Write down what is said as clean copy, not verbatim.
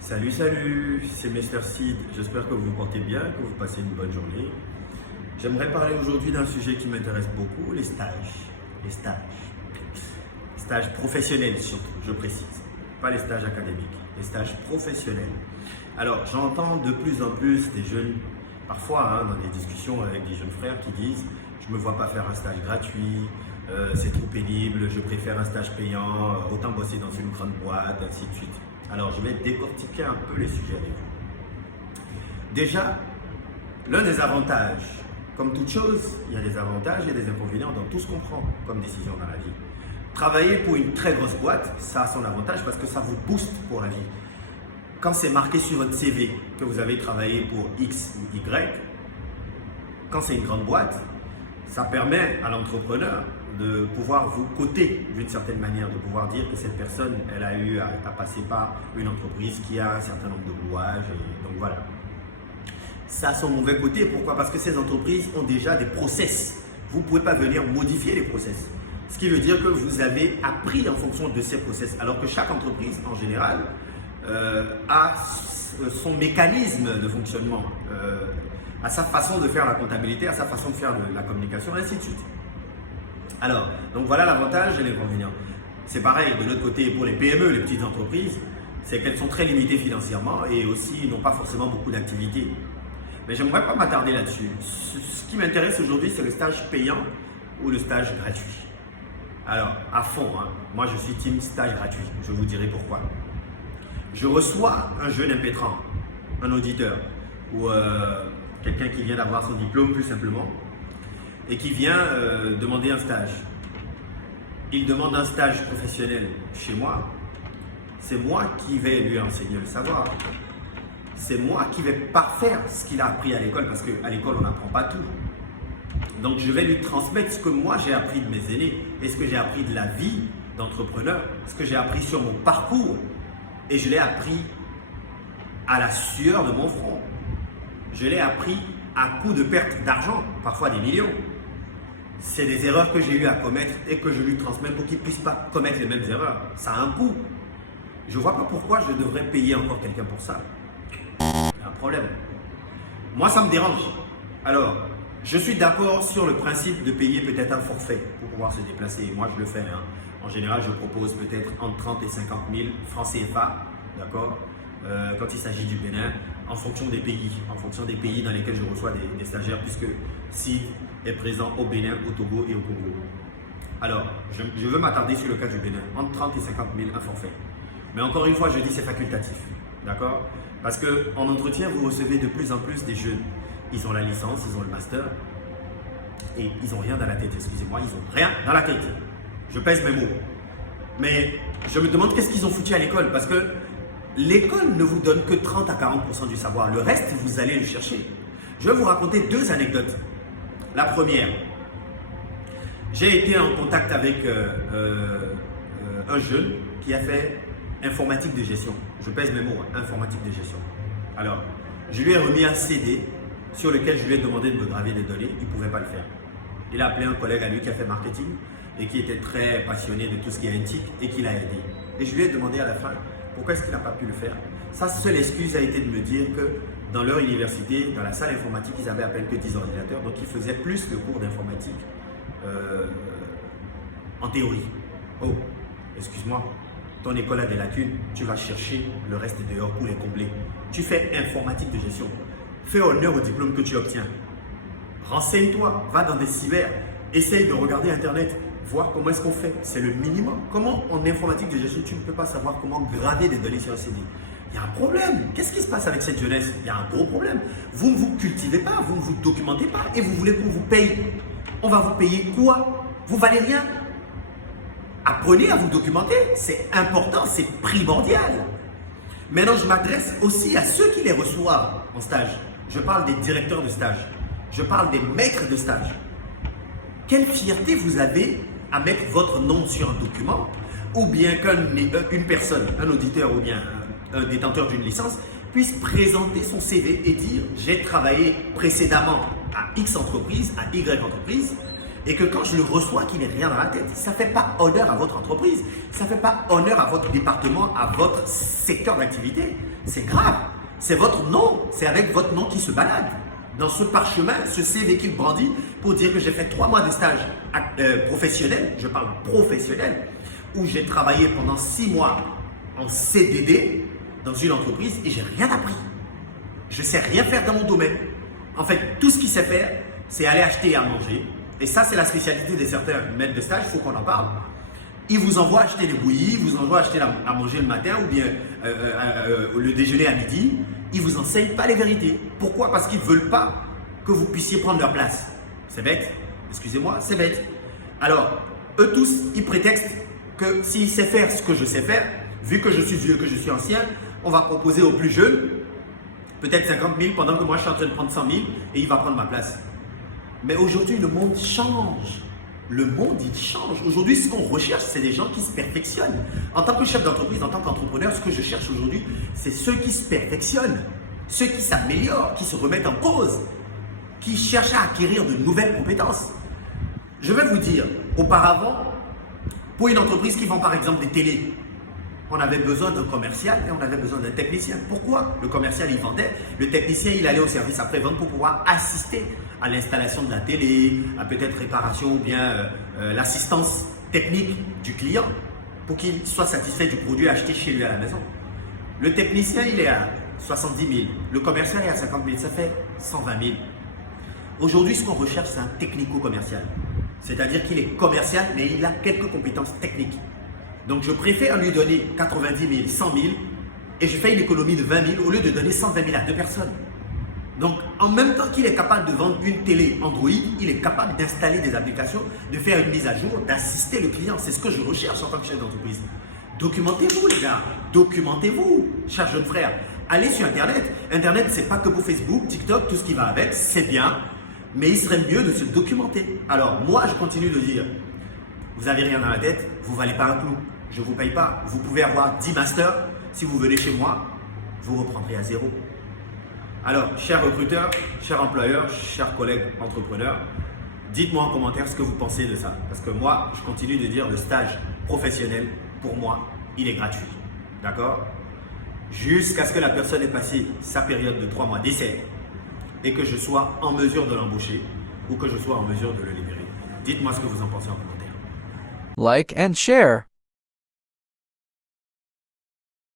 Salut, salut, c'est Mr. Sid. J'espère que vous vous portez bien, que vous passez une bonne journée. J'aimerais parler aujourd'hui d'un sujet qui m'intéresse beaucoup, les stages. Les stages. Stages professionnels surtout, je précise. Pas les stages académiques, les stages professionnels. Alors, j'entends de plus en plus des jeunes, parfois dans des discussions avec des jeunes frères qui disent « je ne me vois pas faire un stage gratuit, c'est trop pénible, je préfère un stage payant, autant bosser dans une grande boîte, ainsi de suite ». Alors, je vais décortiquer un peu les sujets avec vous. Déjà, l'un des avantages, comme toute chose, il y a des avantages et des inconvénients dans tout ce qu'on prend comme décision dans la vie. Travailler pour une très grosse boîte, ça a son avantage parce que ça vous booste pour la vie. Quand c'est marqué sur votre CV que vous avez travaillé pour X ou Y, quand c'est une grande boîte, ça permet à l'entrepreneur de pouvoir vous coter d'une certaine manière, de pouvoir dire que cette personne, elle a eu à passer par une entreprise qui a un certain nombre de rouages. Donc voilà. Ça a son mauvais côté. Pourquoi? Parce que ces entreprises ont déjà des process. Vous ne pouvez pas venir modifier les process. Ce qui veut dire que vous avez appris en fonction de ces process. Alors que chaque entreprise, en général, a son mécanisme de fonctionnement, à sa façon de faire la comptabilité, à sa façon de faire la communication, et ainsi de suite. Alors, donc voilà l'avantage et l'inconvénient. C'est pareil de l'autre côté pour les PME, les petites entreprises, c'est qu'elles sont très limitées financièrement et aussi n'ont pas forcément beaucoup d'activités. Mais j'aimerais pas m'attarder là-dessus. Ce qui m'intéresse aujourd'hui, c'est le stage payant ou le stage gratuit. Alors, à fond, moi je suis team stage gratuit, je vous dirai pourquoi. Je reçois un jeune impétrant, un auditeur ou quelqu'un qui vient d'avoir son diplôme plus simplement et qui vient demander un stage. Il demande un stage professionnel chez moi. C'est moi qui vais lui enseigner le savoir. C'est moi qui vais parfaire ce qu'il a appris à l'école parce qu'à l'école on n'apprend pas tout. Donc je vais lui transmettre ce que moi j'ai appris de mes aînés et ce que j'ai appris de la vie d'entrepreneur, ce que j'ai appris sur mon parcours. Et je l'ai appris à la sueur de mon front. Je l'ai appris à coup de perte d'argent, parfois des millions. C'est des erreurs que j'ai eu à commettre et que je lui transmets pour qu'il ne puisse pas commettre les mêmes erreurs. Ça a un coût. Je ne vois pas pourquoi je devrais payer encore quelqu'un pour ça. Il y a un problème. Moi, ça me dérange. Alors, je suis d'accord sur le principe de payer peut-être un forfait pour pouvoir se déplacer. Et moi, je le fais. En général, je propose peut-être entre 30 et 50 000 francs CFA, d'accord, quand il s'agit du Bénin, en fonction des pays dans lesquels je reçois des stagiaires, puisque SID est présent au Bénin, au Togo et au Congo. Alors, je veux m'attarder sur le cas du Bénin, entre 30 et 50 000 un forfait. Mais encore une fois, je dis c'est facultatif, d'accord? Parce qu'en entretien, vous recevez de plus en plus des jeunes. Ils ont la licence, ils ont le master, et ils n'ont rien dans la tête, excusez-moi, ils n'ont rien dans la tête. Je pèse mes mots. Mais je me demande qu'est-ce qu'ils ont foutu à l'école, parce que l'école ne vous donne que 30 à 40% du savoir. Le reste, vous allez le chercher. Je vais vous raconter deux anecdotes. La première, j'ai été en contact avec un jeune qui a fait informatique de gestion. Je pèse mes mots, informatique de gestion. Alors, je lui ai remis un CD sur lequel je lui ai demandé de me graver des données. Il ne pouvait pas le faire. Il a appelé un collègue à lui qui a fait marketing et qui était très passionné de tout ce qui est éthique et qui l'a aidé. Et je lui ai demandé à la fin pourquoi est-ce qu'il n'a pas pu le faire. Sa seule excuse a été de me dire que dans leur université, dans la salle informatique, ils avaient à peine que 10 ordinateurs, donc ils faisaient plus de cours d'informatique en théorie. Oh, excuse-moi, ton école a des lacunes, tu vas chercher le reste dehors pour les combler. Tu fais informatique de gestion. Fais honneur au diplôme que tu obtiens. Renseigne-toi, va dans des cyber, essaye de regarder Internet, voir comment est-ce qu'on fait. C'est le minimum. Comment en informatique de gestion, tu ne peux pas savoir comment graver des données sur un CD? Il y a un problème. Qu'est-ce qui se passe avec cette jeunesse? Il y a un gros problème. Vous ne vous cultivez pas, vous ne vous documentez pas et vous voulez qu'on vous paye. On va vous payer quoi? Vous valez rien. Apprenez à vous documenter. C'est important, c'est primordial. Maintenant, je m'adresse aussi à ceux qui les reçoivent en stage. Je parle des directeurs de stage. Je parle des maîtres de stage. Quelle fierté vous avez à mettre votre nom sur un document ou bien qu'une personne, un auditeur ou bien un détenteur d'une licence puisse présenter son CV et dire « j'ai travaillé précédemment à X entreprise, à Y entreprise et que quand je le reçois, qu'il n'ait rien dans la tête, ça ne fait pas honneur à votre entreprise, ça ne fait pas honneur à votre département, à votre secteur d'activité. C'est grave. C'est votre nom, c'est avec votre nom qui se balade dans ce parchemin, ce CV qu'il brandit pour dire que j'ai fait 3 mois de stage professionnel, je parle professionnel, où j'ai travaillé pendant 6 mois en CDD dans une entreprise et j'ai rien appris. Je ne sais rien faire dans mon domaine. En fait, tout ce qu'il sait faire, c'est aller acheter à manger. Et ça, c'est la spécialité de certains maîtres de stage, il faut qu'on en parle. Ils vous envoient acheter des bouillies, ils vous envoient acheter à manger le matin ou bien le déjeuner à midi. Ils ne vous enseignent pas les vérités. Pourquoi? Parce qu'ils ne veulent pas que vous puissiez prendre leur place. C'est bête. Excusez-moi, c'est bête. Alors, eux tous, ils prétextent que s'ils savent faire ce que je sais faire, vu que je suis vieux, que je suis ancien, on va proposer aux plus jeunes peut-être 50 000 pendant que moi je suis en train de prendre 100 000 et il va prendre ma place. Mais aujourd'hui, le monde change. Le monde, il change. Aujourd'hui, ce qu'on recherche, c'est des gens qui se perfectionnent. En tant que chef d'entreprise, en tant qu'entrepreneur, ce que je cherche aujourd'hui, c'est ceux qui se perfectionnent, ceux qui s'améliorent, qui se remettent en cause, qui cherchent à acquérir de nouvelles compétences. Je vais vous dire, auparavant, pour une entreprise qui vend par exemple des télés, on avait besoin d'un commercial et on avait besoin d'un technicien. Pourquoi? Le commercial, il vendait, le technicien, il allait au service après-vente pour pouvoir assister à l'installation de la télé, à peut-être réparation ou bien l'assistance technique du client pour qu'il soit satisfait du produit acheté chez lui à la maison. Le technicien, il est à 70 000, le commercial est à 50 000, ça fait 120 000. Aujourd'hui, ce qu'on recherche, c'est un technico-commercial. C'est-à-dire qu'il est commercial, mais il a quelques compétences techniques. Donc, je préfère lui donner 90 000, 100 000 et je fais une économie de 20 000 au lieu de donner 120 000 à 2 personnes. Donc, en même temps qu'il est capable de vendre une télé Android, il est capable d'installer des applications, de faire une mise à jour, d'assister le client. C'est ce que je recherche en tant que chef d'entreprise. Documentez-vous, les gars. Documentez-vous, chers jeunes frères. Allez sur Internet. Internet, c'est pas que pour Facebook, TikTok, tout ce qui va avec, c'est bien. Mais il serait mieux de se documenter. Alors, moi, je continue de dire, vous n'avez rien dans la tête, vous ne valez pas un clou. Je ne vous paye pas. Vous pouvez avoir 10 masters. Si vous venez chez moi, vous reprendrez à zéro. Alors, chers recruteurs, chers employeurs, chers collègues entrepreneurs, dites-moi en commentaire ce que vous pensez de ça. Parce que moi, je continue de dire le stage professionnel, pour moi, il est gratuit. D'accord? Jusqu'à ce que la personne ait passé sa période de 3 mois d'essai et que je sois en mesure de l'embaucher ou que je sois en mesure de le libérer. Dites-moi ce que vous en pensez en commentaire. Like and share.